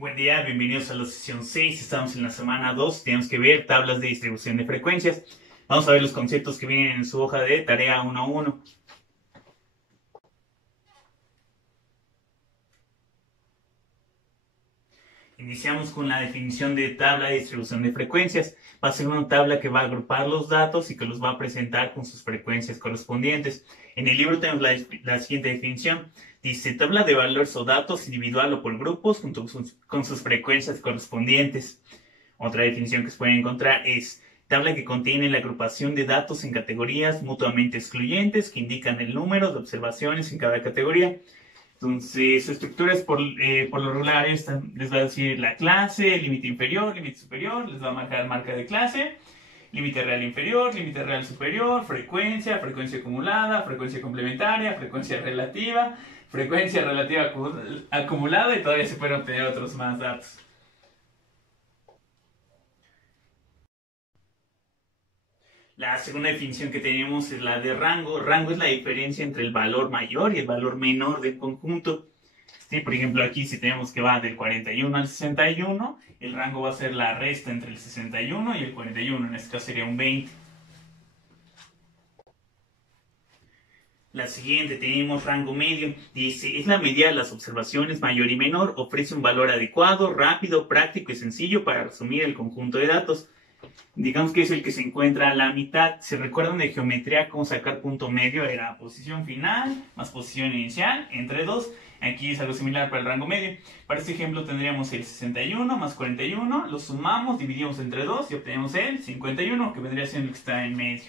Buen día, bienvenidos a la sesión 6. Estamos en la semana 2. Tenemos que ver tablas de distribución de frecuencias. Vamos a ver los conceptos que vienen en su hoja de tarea 1.1. Iniciamos con la definición de tabla de distribución de frecuencias. Va a ser una tabla que va a agrupar los datos y que los va a presentar con sus frecuencias correspondientes. En el libro tenemos la siguiente definición. Dice, tabla de valores o datos individual o por grupos junto con sus frecuencias correspondientes. Otra definición que se puede encontrar es tabla que contiene la agrupación de datos en categorías mutuamente excluyentes que indican el número de observaciones en cada categoría. Entonces, su estructura es por lo regular, les va a decir la clase, límite inferior, límite superior, les va a marcar marca de clase, límite real inferior, límite real superior, frecuencia, frecuencia acumulada, frecuencia complementaria, frecuencia relativa acumulada y todavía se pueden obtener otros más datos. La segunda definición que tenemos es la de rango. Rango es la diferencia entre el valor mayor y el valor menor del conjunto. Sí, por ejemplo, aquí si tenemos que va del 41 al 61, el rango va a ser la resta entre el 61 y el 41. En este caso sería un 20. La siguiente tenemos rango medio. Dice, es la medida de las observaciones mayor y menor. Ofrece un valor adecuado, rápido, práctico y sencillo para resumir el conjunto de datos. Digamos que es el que se encuentra a la mitad. ¿Se recuerdan de geometría cómo sacar punto medio? Era posición final más posición inicial entre 2. Aquí es algo similar para el rango medio. Para este ejemplo tendríamos el 61 más 41. Lo sumamos, dividimos entre 2 y obtenemos el 51, que vendría siendo el que está en medio.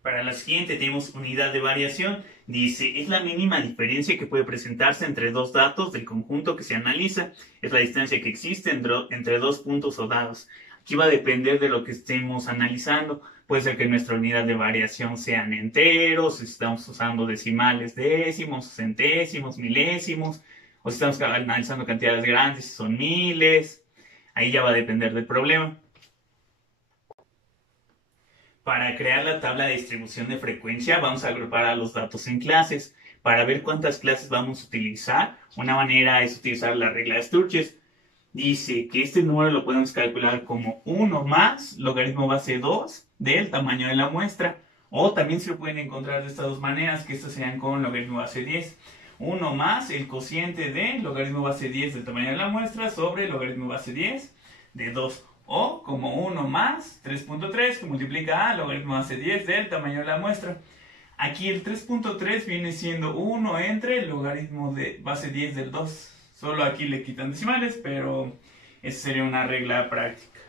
Para la siguiente tenemos unidad de variación. Dice, es la mínima diferencia que puede presentarse entre dos datos del conjunto que se analiza. Es la distancia que existe entre dos puntos o dados. Aquí va a depender de lo que estemos analizando. Puede ser que nuestra unidad de variación sean enteros, si estamos usando decimales, décimos, centésimos, milésimos, o si estamos analizando cantidades grandes, si son miles. Ahí ya va a depender del problema. Para crear la tabla de distribución de frecuencia vamos a agrupar a los datos en clases. Para ver cuántas clases vamos a utilizar, una manera es utilizar la regla de Sturges. Dice que este número lo podemos calcular como 1 más logaritmo base 2 del tamaño de la muestra. O también se lo pueden encontrar de estas dos maneras, que estas sean con logaritmo base 10. 1 más el cociente de logaritmo base 10 del tamaño de la muestra sobre logaritmo base 10 de 2. O como 1 más 3.3 que multiplica a logaritmo base 10 del tamaño de la muestra. Aquí el 3.3 viene siendo 1 entre el logaritmo de base 10 del 2. Solo aquí le quitan decimales, pero esa sería una regla práctica.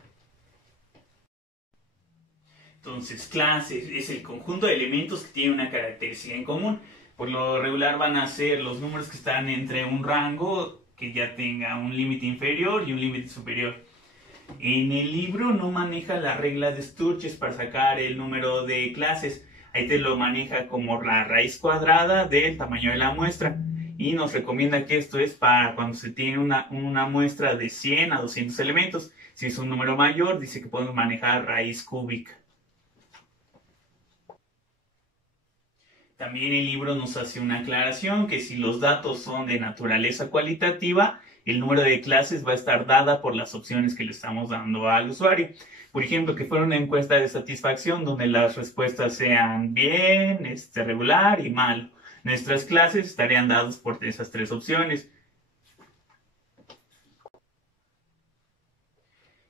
Entonces, clase es el conjunto de elementos que tienen una característica en común. Por lo regular van a ser los números que están entre un rango que ya tenga un límite inferior y un límite superior. En el libro no maneja la regla de Sturges para sacar el número de clases. Ahí te lo maneja como la raíz cuadrada del tamaño de la muestra. Y nos recomienda que esto es para cuando se tiene una muestra de 100 a 200 elementos. Si es un número mayor, dice que podemos manejar raíz cúbica. También el libro nos hace una aclaración que si los datos son de naturaleza cualitativa, el número de clases va a estar dada por las opciones que le estamos dando al usuario. Por ejemplo, que fuera una encuesta de satisfacción donde las respuestas sean bien, regular y malo. Nuestras clases estarían dadas por esas tres opciones.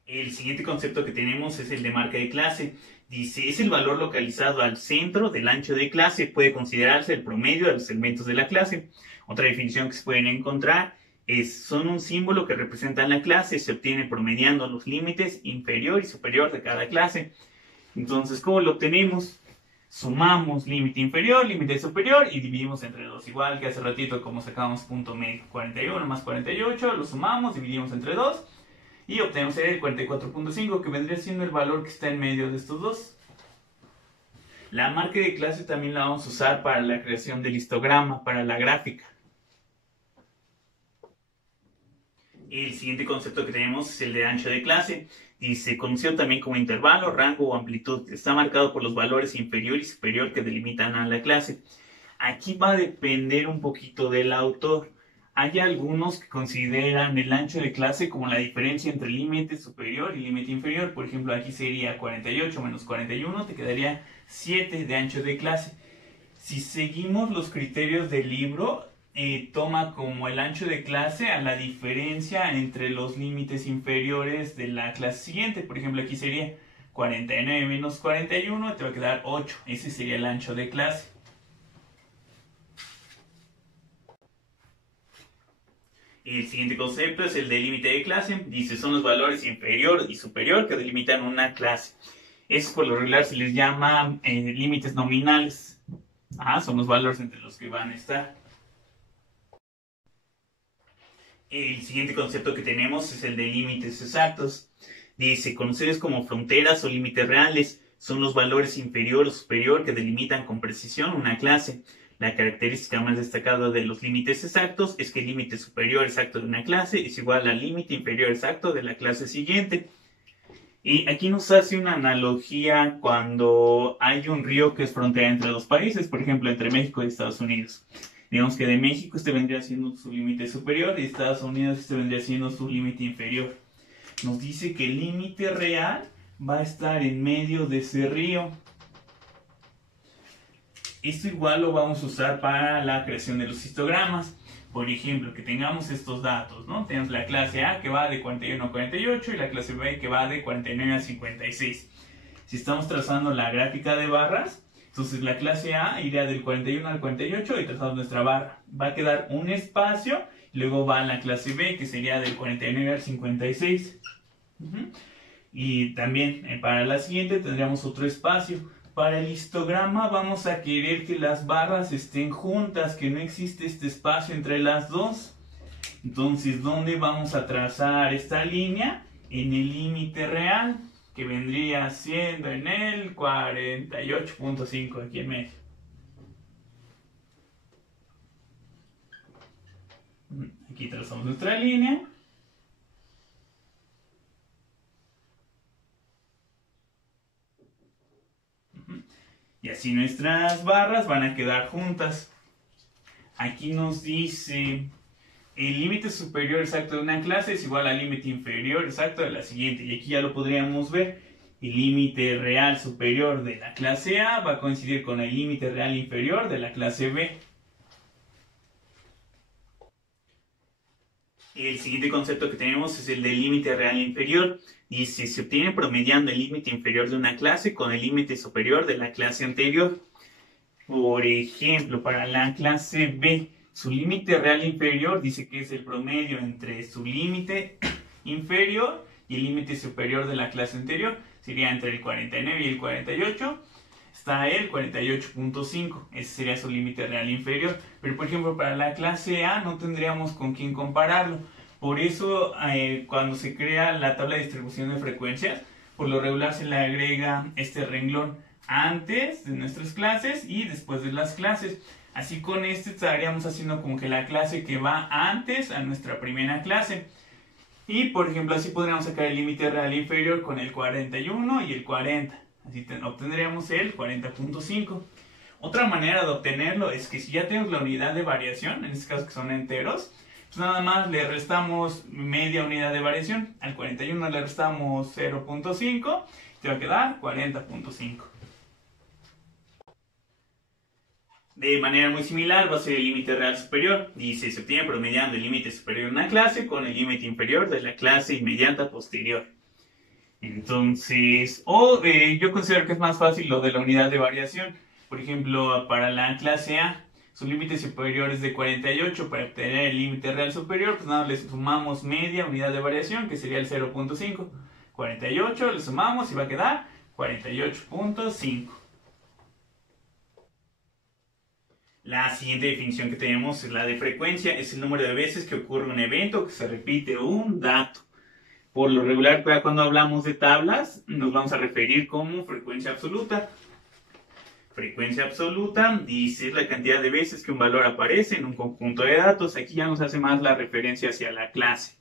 El siguiente concepto que tenemos es el de marca de clase. Dice, es el valor localizado al centro del ancho de clase. Puede considerarse el promedio de los elementos de la clase. Otra definición que se pueden encontrar son un símbolo que representan la clase. Se obtiene promediando los límites inferior y superior de cada clase. Entonces, ¿cómo lo obtenemos? Sumamos límite inferior, límite superior y dividimos entre 2. Igual que hace ratito como sacamos punto medio. 41 más 48, lo sumamos, dividimos entre 2. Y obtenemos el 44.5, que vendría siendo el valor que está en medio de estos dos. La marca de clase también la vamos a usar para la creación del histograma, para la gráfica. El siguiente concepto que tenemos es el de ancho de clase. Dice, conocido también como intervalo, rango o amplitud. Está marcado por los valores inferior y superior que delimitan a la clase. Aquí va a depender un poquito del autor. Hay algunos que consideran el ancho de clase como la diferencia entre límite superior y límite inferior. Por ejemplo, aquí sería 48 menos 41, te quedaría 7 de ancho de clase. Si seguimos los criterios del libro, toma como el ancho de clase a la diferencia entre los límites inferiores de la clase siguiente. Por ejemplo, aquí sería 49 menos 41, te va a quedar 8. Ese sería el ancho de clase. El siguiente concepto es el de límite de clase. Dice, son los valores inferior y superior que delimitan una clase. Eso por lo regular se les llama límites nominales. Son los valores entre los que van a estar. El siguiente concepto que tenemos es el de límites exactos. Dice, conocidos como fronteras o límites reales, son los valores inferior o superior que delimitan con precisión una clase. La característica más destacada de los límites exactos es que el límite superior exacto de una clase es igual al límite inferior exacto de la clase siguiente. Y aquí nos hace una analogía cuando hay un río que es frontera entre dos países, por ejemplo, entre México y Estados Unidos. Digamos que de México este vendría siendo su límite superior y de Estados Unidos este vendría siendo su límite inferior. Nos dice que el límite real va a estar en medio de ese río. Esto igual lo vamos a usar para la creación de los histogramas. Por ejemplo, que tengamos estos datos, ¿no? Tenemos la clase A que va de 41 a 48 y la clase B que va de 49 a 56. Si estamos trazando la gráfica de barras, entonces la clase A iría del 41 al 48 y trazamos nuestra barra. Va a quedar un espacio, y luego va la clase B que sería del 49 al 56. Y también para la siguiente tendríamos otro espacio. Para el histograma vamos a querer que las barras estén juntas, que no existe este espacio entre las dos. Entonces, ¿dónde vamos a trazar esta línea? En el límite real, que vendría siendo en el 48.5, aquí en medio. Aquí trazamos nuestra línea. Y así nuestras barras van a quedar juntas. Aquí nos dice, el límite superior exacto de una clase es igual al límite inferior exacto de la siguiente. Y aquí ya lo podríamos ver. El límite real superior de la clase A va a coincidir con el límite real inferior de la clase B. El siguiente concepto que tenemos es el del límite real inferior. Dice, se obtiene promediando el límite inferior de una clase con el límite superior de la clase anterior. Por ejemplo, para la clase B, su límite real inferior dice que es el promedio entre su límite inferior y el límite superior de la clase anterior. Sería entre el 49 y el 48. Está el 48.5. Ese sería su límite real inferior. Pero, por ejemplo, para la clase A no tendríamos con quién compararlo. Por eso, cuando se crea la tabla de distribución de frecuencias, por lo regular se le agrega este renglón antes de nuestras clases y después de las clases. Así con este estaríamos haciendo como que la clase que va antes a nuestra primera clase. Y por ejemplo así podríamos sacar el límite real inferior con el 41 y el 40. Así obtendríamos el 40.5. Otra manera de obtenerlo es que si ya tenemos la unidad de variación, en este caso que son enteros, pues nada más le restamos media unidad de variación. Al 41 le restamos 0.5, te va a quedar 40.5. De manera muy similar va a ser el límite real superior. Dice, se obtiene promediando el límite superior de una clase con el límite inferior de la clase inmediata posterior. Entonces, yo considero que es más fácil lo de la unidad de variación. Por ejemplo, para la clase A, su límite superior es de 48. Para obtener el límite real superior, pues nada, le sumamos media unidad de variación, que sería el 0.5. 48, le sumamos y va a quedar 48.5. La siguiente definición que tenemos es la de frecuencia. Es el número de veces que ocurre un evento, que se repite un dato. Por lo regular, cuando hablamos de tablas, nos vamos a referir como frecuencia absoluta. Frecuencia absoluta dice la cantidad de veces que un valor aparece en un conjunto de datos. Aquí ya nos hace más la referencia hacia la clase.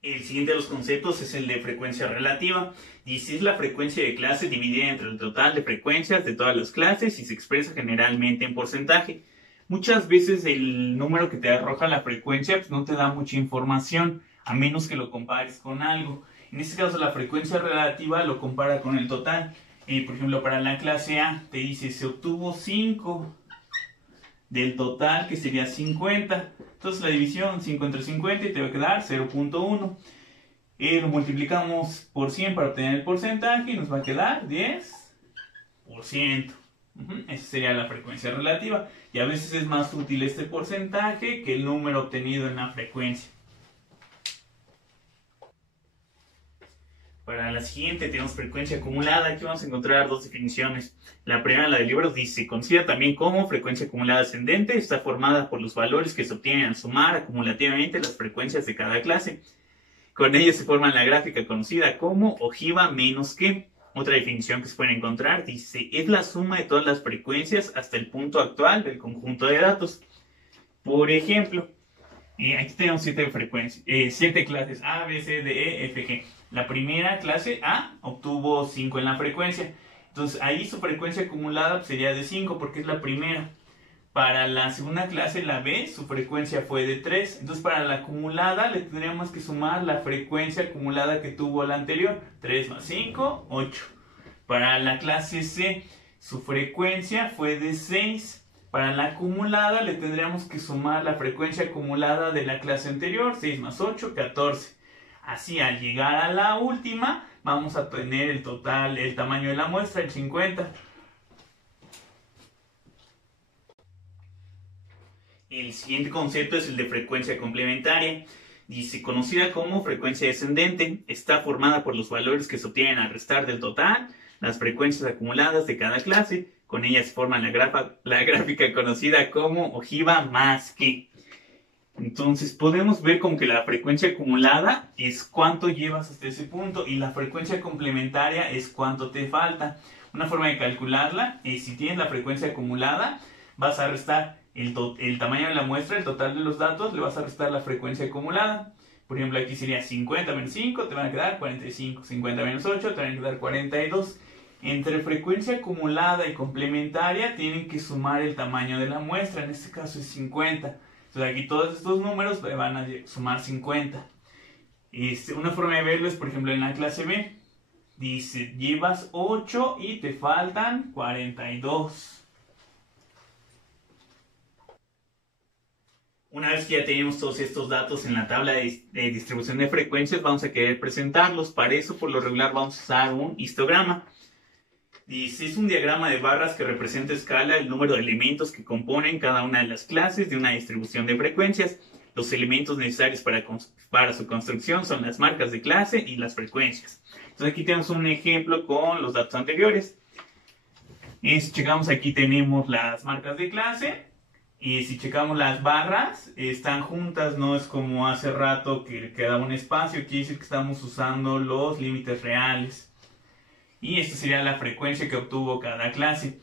El siguiente de los conceptos es el de frecuencia relativa. Dice, es la frecuencia de clase dividida entre el total de frecuencias de todas las clases y se expresa generalmente en porcentaje. Muchas veces el número que te arroja la frecuencia pues, no te da mucha información, a menos que lo compares con algo. En este caso, la frecuencia relativa lo compara con el total. Por ejemplo, para la clase A te dice se obtuvo 5 del total, que sería 50. Entonces la división 5 entre 50 y te va a quedar 0.1. Lo multiplicamos por 100 para obtener el porcentaje y nos va a quedar 10%. Esa sería la frecuencia relativa. Y a veces es más útil este porcentaje que el número obtenido en la frecuencia. Para la siguiente tenemos frecuencia acumulada. Aquí vamos a encontrar dos definiciones. La primera, la del libro, dice: conocida también como frecuencia acumulada ascendente, está formada por los valores que se obtienen al sumar acumulativamente las frecuencias de cada clase. Con ello se forma la gráfica conocida como ojiva menos que. Otra definición que se puede encontrar dice: es la suma de todas las frecuencias hasta el punto actual del conjunto de datos. Por ejemplo, aquí tenemos 7 clases A, B, C, D, E, F, G. La primera clase A obtuvo 5 en la frecuencia. Entonces ahí su frecuencia acumulada sería de 5 porque es la primera. Para la segunda clase, la B, su frecuencia fue de 3. Entonces para la acumulada le tendríamos que sumar la frecuencia acumulada que tuvo la anterior. 3 más 5, 8. Para la clase C, su frecuencia fue de 6. Para la acumulada le tendríamos que sumar la frecuencia acumulada de la clase anterior. 6 más 8, 14. Así, al llegar a la última, vamos a tener el total, el tamaño de la muestra, el 50. El siguiente concepto es el de frecuencia complementaria. Dice: conocida como frecuencia descendente, está formada por los valores que se obtienen al restar del total las frecuencias acumuladas de cada clase. Con ellas se forma la gráfica conocida como ojiva más que. Entonces podemos ver como que la frecuencia acumulada es cuánto llevas hasta ese punto y la frecuencia complementaria es cuánto te falta. Una forma de calcularla es: si tienes la frecuencia acumulada, vas a restar el tamaño de la muestra, el total de los datos, le vas a restar la frecuencia acumulada. Por ejemplo, aquí sería 50 menos 5, te van a quedar 45. 50 menos 8, te van a quedar 42. Entre frecuencia acumulada y complementaria tienen que sumar el tamaño de la muestra, en este caso es 50. Entonces aquí todos estos números van a sumar 50. Una forma de verlo es, por ejemplo, en la clase B. Dice: llevas 8 y te faltan 42. Una vez que ya tenemos todos estos datos en la tabla de distribución de frecuencias, vamos a querer presentarlos. Para eso, por lo regular, vamos a usar un histograma. Dice: es un diagrama de barras que representa a escala el número de elementos que componen cada una de las clases de una distribución de frecuencias. Los elementos necesarios para su construcción son las marcas de clase y las frecuencias. Entonces aquí tenemos un ejemplo con los datos anteriores. Si checamos, aquí tenemos las marcas de clase. Y si checamos las barras, están juntas, no es como hace rato que queda un espacio, quiere decir que estamos usando los límites reales. Y esta sería la frecuencia que obtuvo cada clase.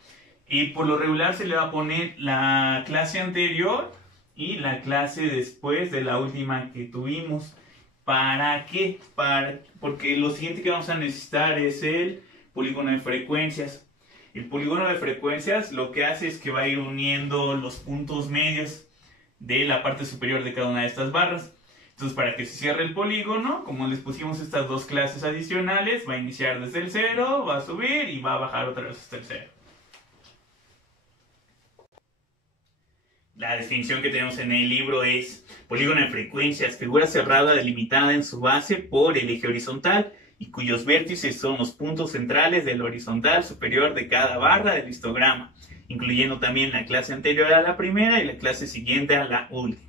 Y por lo regular se le va a poner la clase anterior y la clase después de la última que tuvimos. ¿Para qué? Porque lo siguiente que vamos a necesitar es el polígono de frecuencias. El polígono de frecuencias lo que hace es que va a ir uniendo los puntos medios de la parte superior de cada una de estas barras. Entonces, para que se cierre el polígono, como les pusimos estas dos clases adicionales, va a iniciar desde el 0, va a subir y va a bajar otra vez hasta el 0. La definición que tenemos en el libro es: polígono de frecuencias, figura cerrada delimitada en su base por el eje horizontal y cuyos vértices son los puntos centrales del horizontal superior de cada barra del histograma, incluyendo también la clase anterior a la primera y la clase siguiente a la última.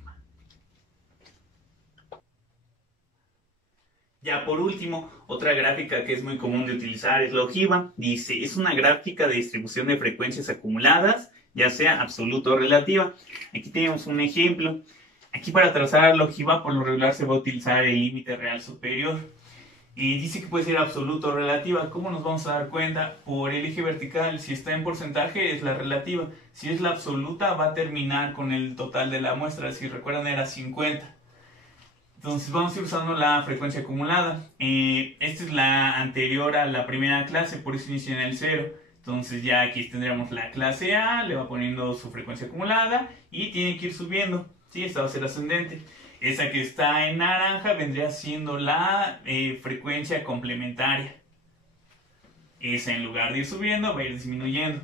Ya por último, otra gráfica que es muy común de utilizar es la ojiva. Dice: es una gráfica de distribución de frecuencias acumuladas, ya sea absoluta o relativa. Aquí tenemos un ejemplo. Aquí, para trazar la ojiva, por lo regular se va a utilizar el límite real superior. Y dice que puede ser absoluta o relativa. ¿Cómo nos vamos a dar cuenta? Por el eje vertical. Si está en porcentaje es la relativa. Si es la absoluta va a terminar con el total de la muestra. Si recuerdan, era 50. Entonces vamos a ir usando la frecuencia acumulada. Esta es la anterior a la primera clase, por eso inicia en el 0. Entonces ya aquí tendríamos la clase A, le va poniendo su frecuencia acumulada y tiene que ir subiendo, ¿sí? Esta va a ser ascendente. Esa que está en naranja vendría siendo la frecuencia complementaria. Esa, en lugar de ir subiendo, va a ir disminuyendo.